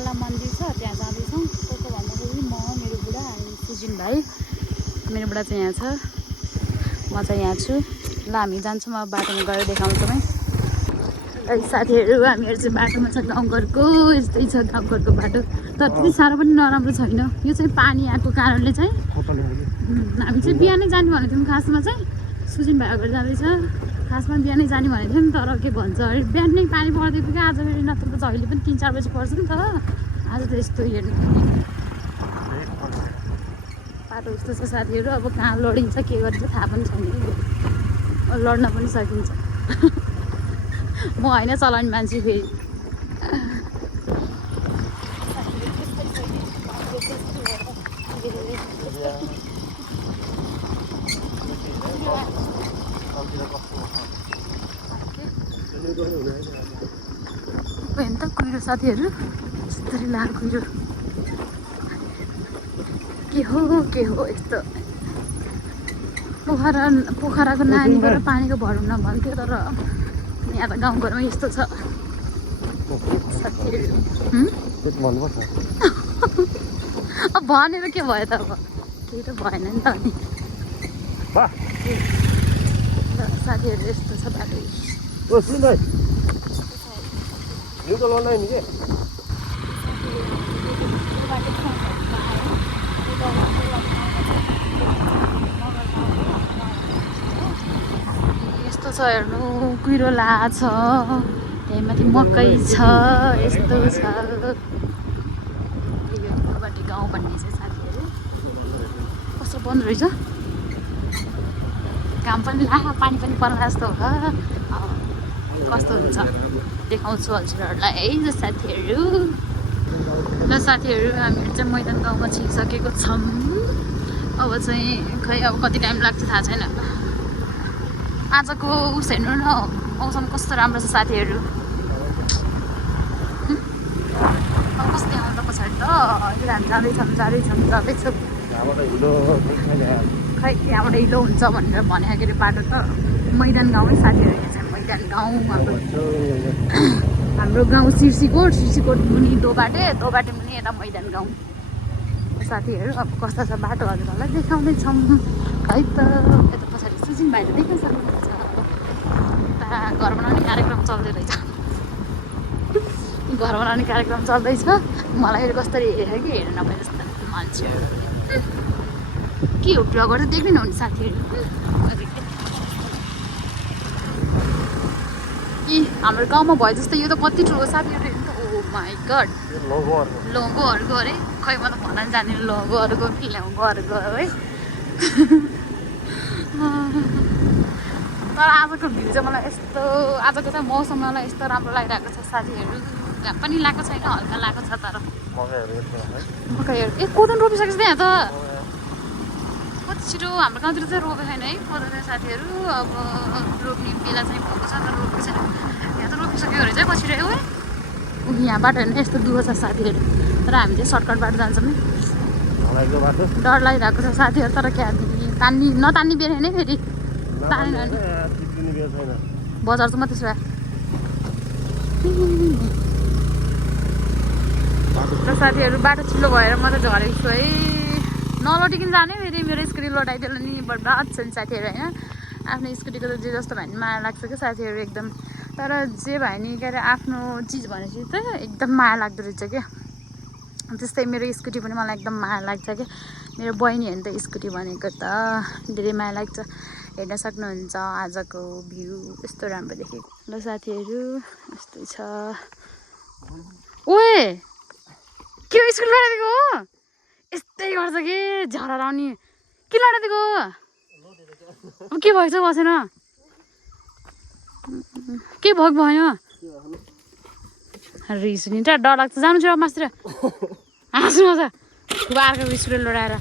महाकाला मन्दिर छ त्यहाँ जाँदैछौँ। को भन्दाखेरि म मेरो बुढा अनि सुजिन भाइ। मेरो बुढा चाहिँ यहाँ छ, म चाहिँ यहाँ छु। ल हामी जान्छौँ अब बाटोमा गएर देखाउँछु तपाईँ। साथीहरू हामीहरू चाहिँ बाटोमा छ, गाउँघरको यस्तै छ गाउँघरको बाटो। तर त्यति साह्रो पनि नराम्रो छैन। यो चाहिँ पानी आएको कारणले चाहिँ हामी चाहिँ बिहानै जाने भनेको थियौँ। खासमा चाहिँ सुजिन भाइ अगाडि जाँदैछ। खासमा बिहानै जाने भनेको थियौँ, तर के भन्छ अरे बिहानै पानी पर्दै थियो। आज फेरि नत्र त जहिले पनि 3-4 बजी पर्छ नि त। आज त यस्तो हेर्नु बाटो यस्तो छ साथीहरू। अब कहाँ लडिन्छ के गरिन्छ थाहा पनि छैन। लड्न पनि सकिन्छ। म होइन चलाउने मान्छे फेरि। हेर्नु त कुहिरो साथीहरू, यस्तरी लाग्यो कुहिरो। के हो यस्तो। पोखराको नानीबाट पानीको भरौँ भन्थ्यो, तर यहाँ त गाउँघरमा यस्तो छ साथीहरू। अब भनेर के भयो त, अब केही त भएन नि त। अनि साथीहरू यस्तो छ बाटो। यस्तो छ हेर्नु, कुहिरो लाछ, त्यही माथि मकै छ, यस्तो छ। योबाटो गाउँ भन्ने चाहिँ साथीहरू कस्तो बन्द रहेछ। घाम पनि पानी पनि पर्ला जस्तो हो। कस्तो हुन्छ देखाउँछु हजुरहरूलाई है त साथीहरू। ल साथीहरू हामीहरू चाहिँ मैदान गाउँमा छिरिसकेको छौँ। अब चाहिँ खै अब कति टाइम लाग्छ थाहा छैन। आजको उस हेर्नु न, मौसम कस्तो राम्रो छ साथीहरू। अब कस्तो आउँछ पछाडि त हामी जाँदैछौँ। खै त्यहाँबाट हिलो हुन्छ भनेर भनेको के अरे बाटो त मैदान गाउँ है साथीहरू। यहाँ चाहिँ मैदान गाउँ। हाम्रो गाउँ सिर्सीकोट मुनि दोबाटे मुनि यता मैदान गाउँ साथीहरू। अब कस्तो छ बाटो हजुरहरूलाई देखाउँदैछौँ है त। यता पछाडि सुजिन भाइले देख्न सक्नुहुन्छ। उता घर बनाउने कार्यक्रम चल्दै रहेछ। घर बनाउने कार्यक्रम चल्दैछ। मलाई कसरी हेरेको कि हेर्नु नपाए जस्तो मान्छेहरू के हो ब्लगर त देख्दैन हो नि साथीहरू। हाम्रो गाउँमा भयो जस्तो यो त कति ठुलो साथीहरू हेर्नु त। ओ माई गड, लोगोहरूको अरे खै म त भन्न जाने लोगोहरूको है। तर आजको भ्यू चाहिँ मलाई यस्तो, आजको चाहिँ मौसम मलाई यस्तो राम्रो लागिरहेको छ साथीहरू। घाम पनि लगाएको छैन, हल्का लगाएको छ। तर मकैहरू कोदन रोपिसकेको छ त्यहाँ त। कति छिटो हाम्रो गाउँतिर चाहिँ रोपेको छैन है कोदो चाहिँ साथीहरू। अब रोप्ने बेला चाहिँ भएको छ तर रोपेको छैन। यहाँ त रोपिसक्यो अरे चाहिँ पछि रह्यो है। यहाँबाट हेर्नु यस्तो दुःख छ साथीहरू। तर हामी चाहिँ सर्टकट बाटो जान्छौँ नि। डर लागिरहेको छ साथीहरू। तर क्या नतान्ने बेर होइन फेरि तानेन भने बजार चाहिँ म त्यसो भए र साथीहरू। बाटो चिल्लो भएर म त झरेको छु है। नलटिकन जाने फेरि मेरो स्कुटी लटाइदिएला नि बर्बाद छ नि साथीहरू होइन। आफ्नो स्कुटीको त जे जस्तो भयो भने माया लाग्छ क्या साथीहरू एकदम। तर जे भयो नि के अरे आफ्नो चिज भनेपछि त एकदम माया लाग्दो रहेछ क्या। त्यस्तै मेरो स्कुटी पनि मलाई एकदम माया लाग्छ क्या। मेरो बहिनीहरू त स्कुटी भनेको त धेरै माया लाग्छ। हेर्न सक्नुहुन्छ आजको भ्यू यस्तो राम्रो देखेको। ल साथीहरू यस्तै छ। ओए के हो स्कुल लडाइदिएको हो? यस्तै गर्छ कि झरा लाउने। के लडाइदिएको अब के भएछ बसेन? के भएन? रिस नि त डर लाग्छ। जानु छ मासतिर हाँस्नु छ बारको स्कुल लडाएर।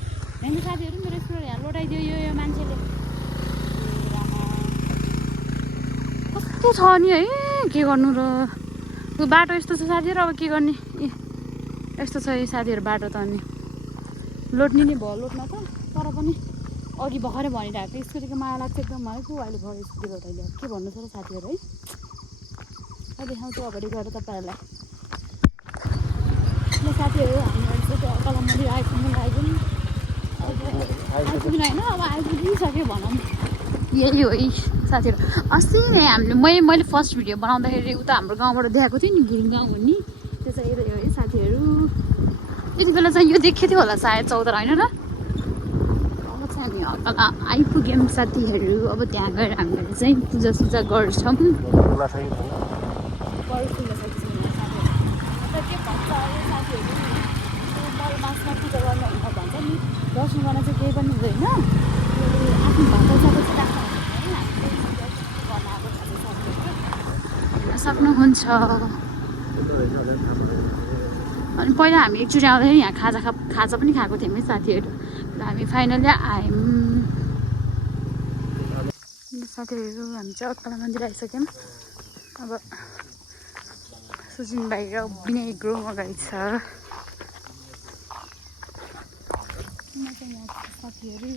होइन साथीहरू मेरो स्कुल यहाँ लडाइदियो यो मान्छेले। कस्तो छ नि है, के गर्नु र। यो बाटो यस्तो छ साथीहरू। अब के गर्ने यस्तो छ यो साथीहरू बाटो त। अनि लोट्ने नै भयो लोट्न त। तर पनि अघि भर्खरै भनिरहेको थियो स्कुटीको माया लाग्छ एकदम भनेको। अहिले भयो स्कुटी लटाइदियो। के भन्नु छ र साथीहरू है। देखाउँछु अगाडि गएर तपाईँहरूलाई। साथीहरू हामीहरू चाहिँ तल मन्दिर आइपुग्नु लाग्यो आइपुग्नु होइन अब आइपुगिसक्यो भनौँ यही हो साथीहरू अस्ति नै मैले फर्स्ट भिडियो बनाउँदाखेरि उता हाम्रो गाउँबाट देखाएको थियो नि घिरिङ गाउँ भन्ने त्यो चाहिँ यही हो है साथीहरू त्यति बेला चाहिँ यो देखेको थियो होला सायद 14 होइन र अब चाहिँ हामी हल्का आइपुग्यौँ साथीहरू अब त्यहाँ गएर हामीले चाहिँ पूजा गर्छौँ मलमासमा पूजा गर्नुहुन्छ भन्छ नि दर्शन गर्न चाहिँ केही पनि हुँदैन आफ्नो भाषा चाहिँ राख्नु सक्नुहुन्छ अनि पहिला हामी एकचोटि आउँदाखेरि यहाँ खाजा पनि खाएको थियौँ है साथीहरू र हामी फाइनली आयौँ साथीहरू हामी चाहिँ अक्कला मन्दिर आइसक्यौँ अब सुजिन भाइ र विनय ग्रुम अगाडि छ साथीहरू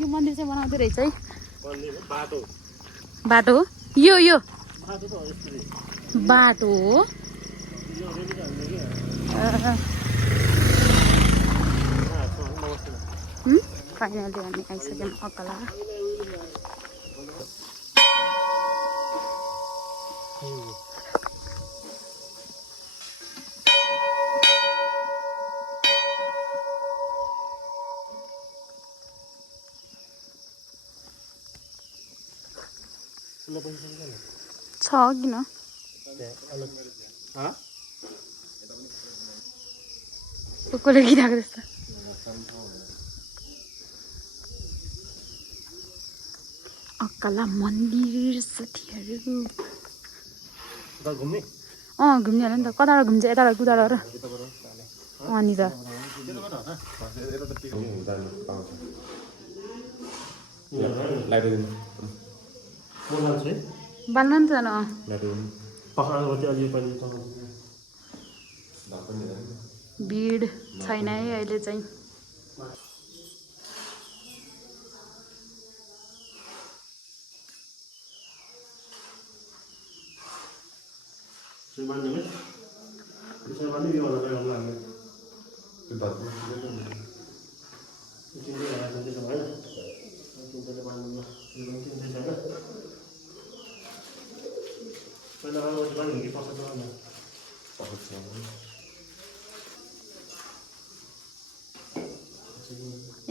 यो मन्दिर चाहिँ बनाउँदै रहेछ है बाटो यो बाटो हो फाइनली हामी आइसक्यौँ अक्कला छ किन कसले गिराएको जस्तो अक्कला मन्दिर साथीहरू घुम्ने होला नि त कताबाट घुम्छ यताबाट कुदाबाट अनि त बाल्न नि त भिड छैन है अहिले चाहिँ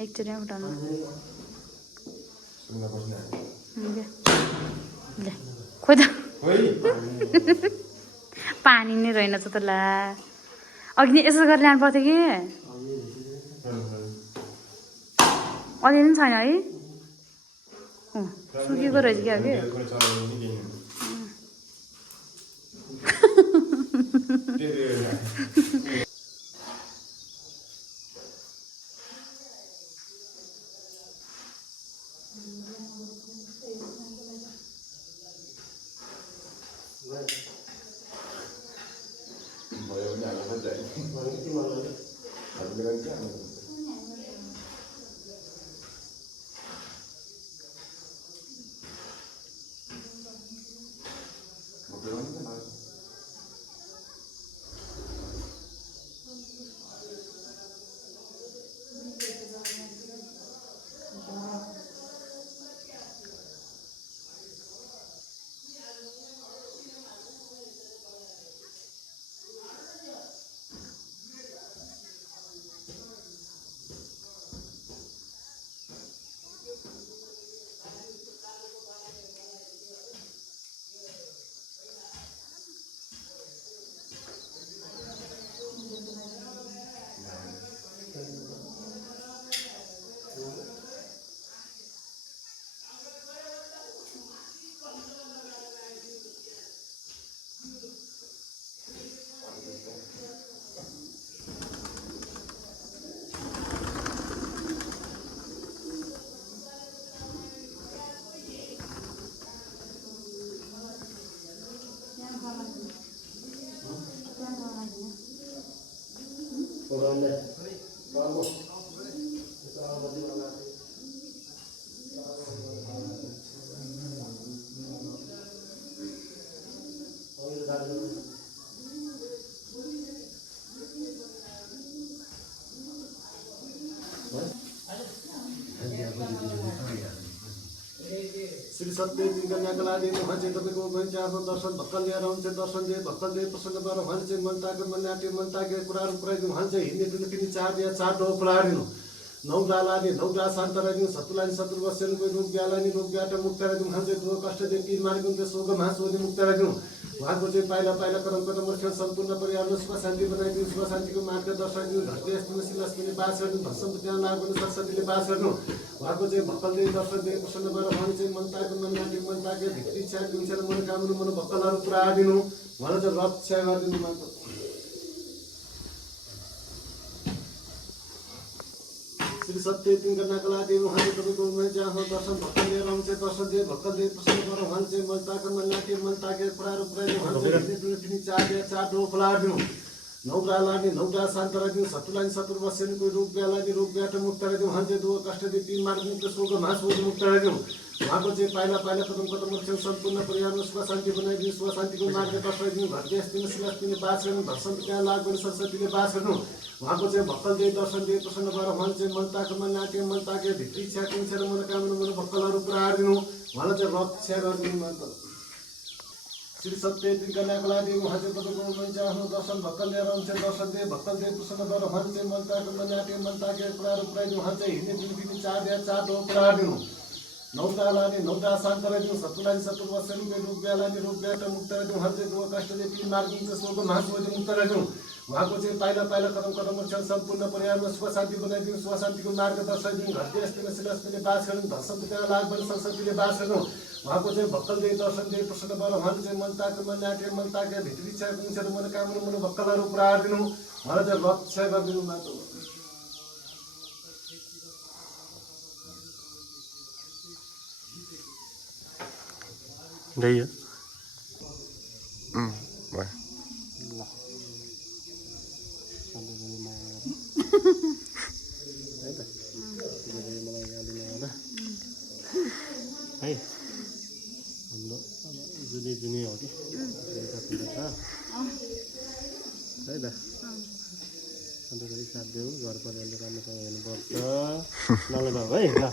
एकचोटि उठाउनु खोइ त पानी नै रहेनछ त ला अघि नै यसो गरेर ल्याउनु पर्थ्यो कि अलिअलि पनि छैन है सुकेको रहेछ क्या कि श्री सत्य कन्याको लागि उहाँ चाहिँ तपाईँको मान्छे आफ्नो दर्शन भक्कल ल्याएर आउँछ दर्शन दिए भक्कल दिए प्रसन्न भएर उहाँले चाहिँ मन ताके मन नाट्य मन ताके कुराहरू पुऱ्याइदिनु उहाँ चाहिँ हिँड्ने दुई तिनी चार या चार डो पुऱ्याइदिनु नौ लाने नौ शान्त राखिदिनु सतुलानी शत्रु बसेनको रोग ब्यालानी रोग ब्याट मुक्त राखिदिनु उहाँ चाहिँ दुःख कष्ट दिए पीर मारेको सोग घाँस ओदी मुक्त राखिदिनु उहाँको चाहिँ पाइला पाइला कदम कदम मर्ख्याउ सम्पूर्ण परिवारमा सुख शान्ति बनाइदिनु सुख शान्तिको मार्ग दर्शाइदिनु धरती यस्तोमा शिलासले बास गरिदिनु भस्म त्यहाँ लाग्नु सरस्वतीले बास गर्नु उहाँको चाहिँ भक्कल दिए दर्शन दिए प्रसन्न भएर उहाँले चाहिँ मन ताके मन नाट्य मन ताके भित्री इच्छा दिन्छ मनोकामना मनोभक्कलहरू पुऱ्याइदिनु उहाँलाई चाहिँ रक्षा गरिदिनु मात्र श्री सत्य तिनका लागि उहाँले तपाईँको मान्छे आफ्नो दर्शन भक्कल लिएर आउँछ दर्शन दिए भक्कल दिए प्रसन्न भएर उहाँले चाहिँ मन ताके मन नाट्य मन ताके कुराहरू पुऱ्याइदिनु उहाँले दुई तिनी चार डो खुलाइदिनु नौग्रा लाने नौग्रा शान्त राखिदिनु सतुलानी शत्रु बसेनको रोग ब्यालानी रोग ब्याट मुक्त राखिदिनु उहाँ चाहिँ दुःख कष्ट दिए पीर मार्ग सोग घाँस ओदी मुक्त राखिदिनु उहाँको चाहिँ पाइला पाइला कदम कदम मर्ख्याउ सम्पूर्ण परिवारमा सुख शान्ति बनाइदिनु सुख शान्तिको मार्ग दर्शाइदिनु घरले यस्तोमा शिलासले बास गर्नु भस्म त्यहाँ लाग्नु सरस्वतीले बास गर्नु उहाँको चाहिँ भक्कल दिए दर्शन दिए प्रसन्न भएर उहाँले चाहिँ मन ताके मन नाट्य मन ताके भित्री इच्छा कुन्छा मनोकामना मनोभक्कलहरू पुऱ्याइदिनु उहाँलाई चाहिँ रक्षा गरिदिनु मात्र श्री सत्य कन्याको लागि उहाँ चाहिँ तपाईँको मान्छे आफ्नो दर्शन भक्कल लिएर आउँछ दर्शन दिए भक्कल दिए प्रसन्न भएर उहाँले चाहिँ मन ताके मन नाट्य मन ताके कुराहरू पुऱ्याइदिनु उहाँ चाहिँ हिँड्ने दुई तिनी चार या चार डो पुऱ्याइदिनु नौग्रा लाने नौग्रा शान्त राखिदिनु सतुलानी शत्रु बसेनको रोग ब्यालानी रोग ब्याट मुक्त राखिदिनु उहाँ चाहिँ दुःख कष्ट दिए पीर मार्ग सोग घाँस ओदी मुक्त राखिदिनु उहाँको चाहिँ पाइला पाइला कदम कदम मर्ख्याउ सम्पूर्ण परिवारमा सुख शान्ति बनाइदिनु सुख शान्तिको मार्ग दर्शाइदिनु घरले यस्तोमा शिलासले बास गर्नु धर्षण त्यहाँ लाग्नु सरस्वतीले बास गर्नु उहाँको चाहिँ भक्कल दिए दर्शन दिए प्रसन्न भएर उहाँले चाहिँ मन ताके मन नाट्य मन ताके भित्री इच्छा कुन्छा मनोकामना मनोभक्कलहरू पुऱ्याइदिनु उहाँलाई चाहिँ रक्षा गरिदिनु मात्र Đây á. Vậy. Hey. जुनी हो कि है त अन्त फेरि साथ देऊ घर परिवारले राम्रोसँग हेर्नुपर्छ नले बाबु है ल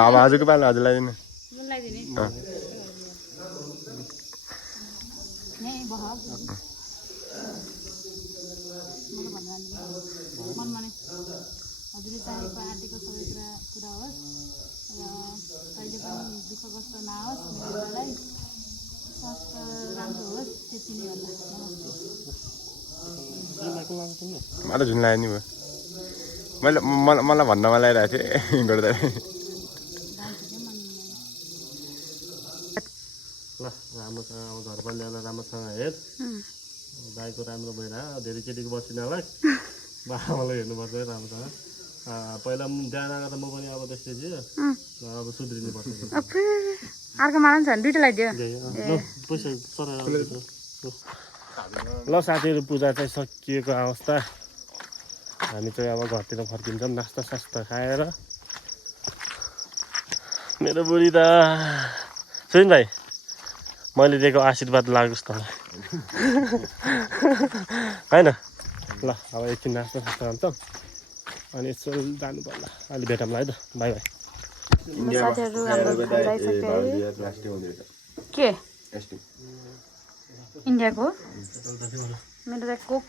अब आजको पालो हजुरलाई दिनु हजुरले चाहेको आँटीको सबै कुरा पुरा होस् र कहिले पनि दुःख कष्ट नहोस् मेरोलाई स्वास्थ्य राम्रो होस् त्यति नै होला म त झुन लाग्यो नि भयो मलाई भन्नमा लगाइरहेको थिएँ गर्दा ल राम्रोसँग अब घर परिवारलाई राम्रोसँग हेर गाईको राम्रो भइरह्यो धेरै केटीको बसिनलाई बाबालाई हेर्नुपर्छ है राम्रोसँग पहिला बिहान आएको त म पनि अब त्यस्तै थियो अब सुध्रिनु पर्छ अर्को मारन छ भने दुइटा लगाइदियो पैसा ल साथीहरू पूजा चाहिँ सकिएको अवस्था हामी चाहिँ अब घरतिर फर्किन्छौँ नास्ता सास्ता खाएर मेरो बुढी त सुन भाइ मैले दिएको आशीर्वाद लागोस् तँलाई होइन ल अब एकछिन नास्ता सास्ता खान्छौँ अनि यसो जानु पर्ला अहिले भेटौँला है त बाई बाई के इन्डियाको मेरो चाहिँ कोक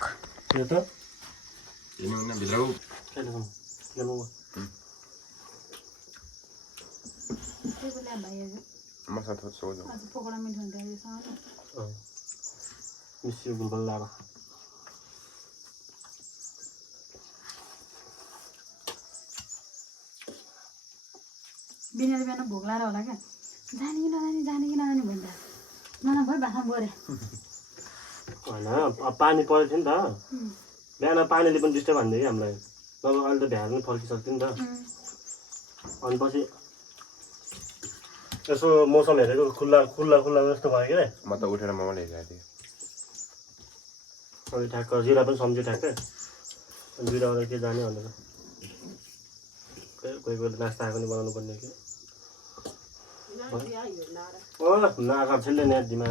पकौडा मिठो हुन्छ बिहान बिहान भोक लाएर होला क्या जाने कि नजाने भन्दा नना भयो भाषा गरे होइन अब पानी परेको थियो नि त बिहान पानीले पनि डिस्टर्ब हान्थ्यो कि हामीलाई नभए अहिले त भ्याएर पनि फर्किसक्थ्यो नि त अनि पछि यसो मौसम हेरेको खुल्ला जस्तो भयो क्या म त उठेर मोमो ल्याइरहेको थिएँ अनि ठ्याक्क जिरा पनि सम्झ्यो ठ्याक्कै अनि जिराबाट के जाने भनेर कोही नास्ता पनि बनाउनु पर्ने कि नाका छेल्ले net दिमाग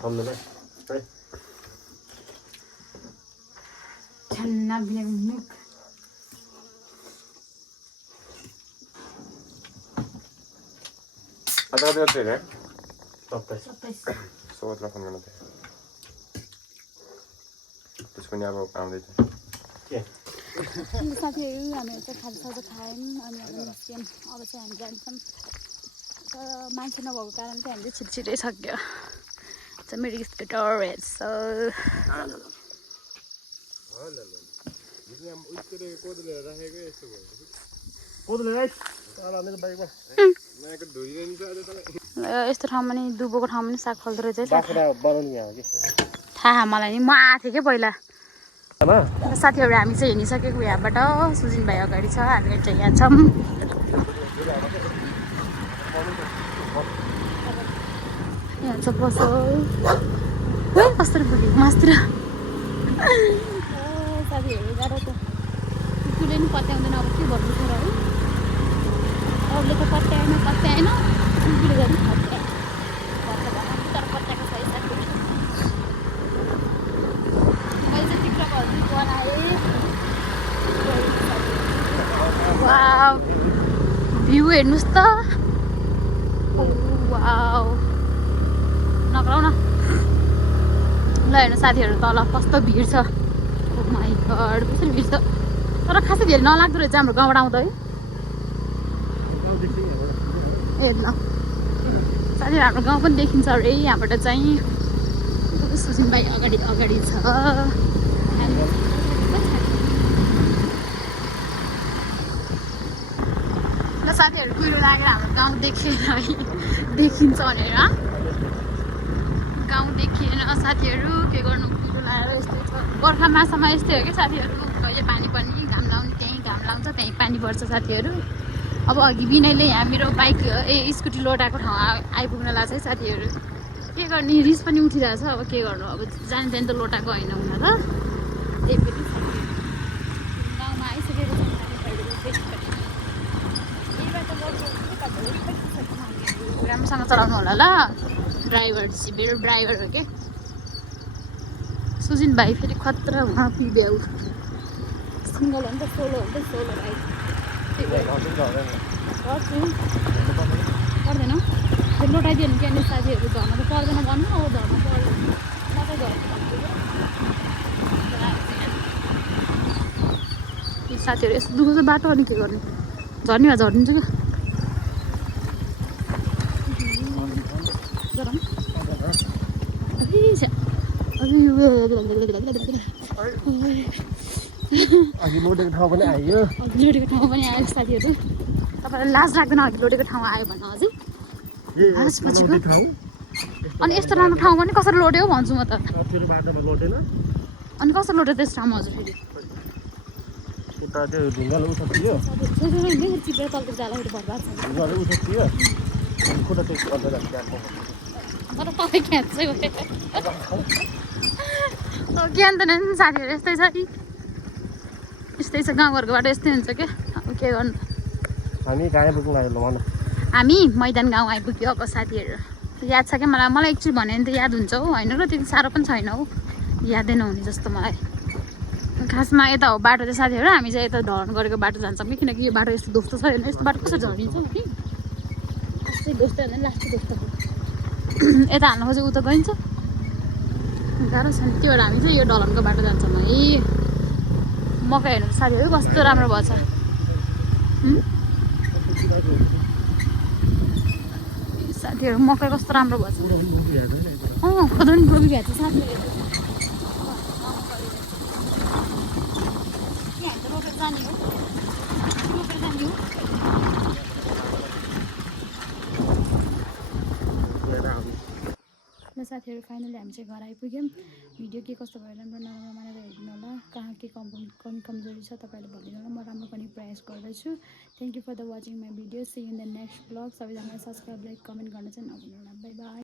थम्नु ल है खाना बिनाको मुख आता कति बज्यो रे 27 सोधलाई फोन गर्नु थियो त्यसको नि अब आउँदैछ के साथीहरू हामीहरू चाहिँ खाजासाजा खायौँ अनि अब निस्क्यौँ अब चाहिँ हामी जान्छौँ तर मान्छे नभएको कारण चाहिँ हामीले छिटछिटै सक्यो चाहिँ मेरो स्कुटर रहेछ यस्तो ठाउँमा नि दुबोको ठाउँमा नि साग फल्दो रहेछ थाहा मलाई नि म आएको थिएँ क्या पहिला साथीहरू हामी चाहिँ हिँडिसकेको यहाँबाट सुजिन भाइ अगाडि छ हामीहरू चाहिँ यहाँ छौँ यहाँ चाहिँ बसो कस्तो पुग्यो मास्तिर साथीहरू गाह्रो त कुकुरले नि पत्याउँदैन अब के भन्नु छ र है अरूले त पत्याएन कुकुरले पनि पत्याए तर पत्याएको छ है साथीहरू मैले चाहिँ टिकटकहरू बनाएँ वाउ भ्यू हेर्नुहोस् त वाउ नगराउ न ल हेर्नु साथीहरू तल कस्तो भिड छ ओ माइ गड कसरी भिड छ तर खासै भिड नलाग्दो रहेछ हाम्रो गाउँबाट आउँदा है हेर्नु साथीहरू हाम्रो गाउँ पनि देखिन्छ अरे यहाँबाट चाहिँ सुजिन भाइ अगाडि छ ल साथीहरू कुहिरो लागेर हाम्रो गाउँ देखेर है देखिन्छ भनेर गाउँ देखिएन साथीहरू के गर्नु कुहिरो लगाएर यस्तै छ बर्खा मासमा यस्तै हो कि साथीहरू कहिले पानी पर्ने घाम लाउने त्यहीँ घाम लाउँछ त्यहीँ पानी पर्छ साथीहरू अब अघि विनयले यहाँ मेरो बाइक स्कुटी लोटाएको ठाउँ आइपुग्न लाग्छ है साथीहरू के गर्ने रिस पनि उठिरहेछ अब के गर्नु अब जाने जाने त लोटाएको होइन हुन त त्यही पनि गाउँमा आइसकेको छ राम्रोसँग चलाउनु होला ल ड्राइभर मेरो ड्राइभर हो के सुजिन भाइ फेरि खतरा उहाँ पिभ्याउ सिङ्गल हो नि त सोलो हो नि त सोलो भाइ गर्छु पर्दैन फेरि लोटाइदियो भने त्यहाँनिर साथीहरू घरमा त पर्दैन भन्नु अब घरमा पर्दैन नभए घर साथीहरू यस्तो दुःख छ बाटो अनि के गर्ने झर्ने भए झरिदिन्छु क्या अघि लोटेको ठाउँ पनि आयो साथीहरू तपाईँलाई लाज लाग्दैन अघि लोटेको ठाउँ आयो भने अझै अनि यस्तो राम्रो ठाउँ पनि कसरी लोट्यो भन्छु म त अनि कसरी लोट्यो त्यस ठाउँमा हजुर फेरि चिपेर तलतिर जाँदाखेरि बर्बाद तर तपाईँ ख्याच्दै ज्ञान त नै साथीहरू यस्तै छ कि यस्तै छ गाउँघरको बाटो यस्तै हुन्छ क्या अब के गर्नु हामी मैदान गाउँ आइपुग्यो अब साथीहरू याद छ क्या मलाई एकचोटि भन्यो भने त याद हुन्छ हौ होइन र त्यति साह्रो पनि छैन हौ यादै नहुने जस्तो मलाई खासमा यता हो बाटो चाहिँ साथीहरू हामी चाहिँ यता ढलन गरेको बाटो जान्छौँ कि किनकि यो बाटो यस्तो दोस्तो छ होइन यस्तो बाटो कसरी झरिन्छ कि यस्तै दोस्तो होइन लास्टै दोस्तो यता हाल्नु खोजेको उता गइन्छ गाह्रो छ नि त्यो भएर हामी चाहिँ यो ढलनको बाटो जान्छौँ है मकै हेर्नु साथीहरू कस्तो राम्रो भएछ साथीहरू मकै कस्तो राम्रो भएछ खदौनी रोपी भएछ साथीहरू रोपेर जाने हो ल साथीहरू फाइनली हामी चाहिँ घर आइपुग्यौँ भिडियो के कस्तो भयो राम्रो नराम्रो मानेर हेरिदिनु होला कहाँ के कमी कमजोरी छ तपाईँहरूले भनिदिनु होला म राम्रो पनि प्रयास गर्दैछु thank you for the watching my video see in the next blog सबैजनालाई सब्सक्राइब लाइक कमेन्ट गर्न चाहिँ नभुल्नु होला बाई बाई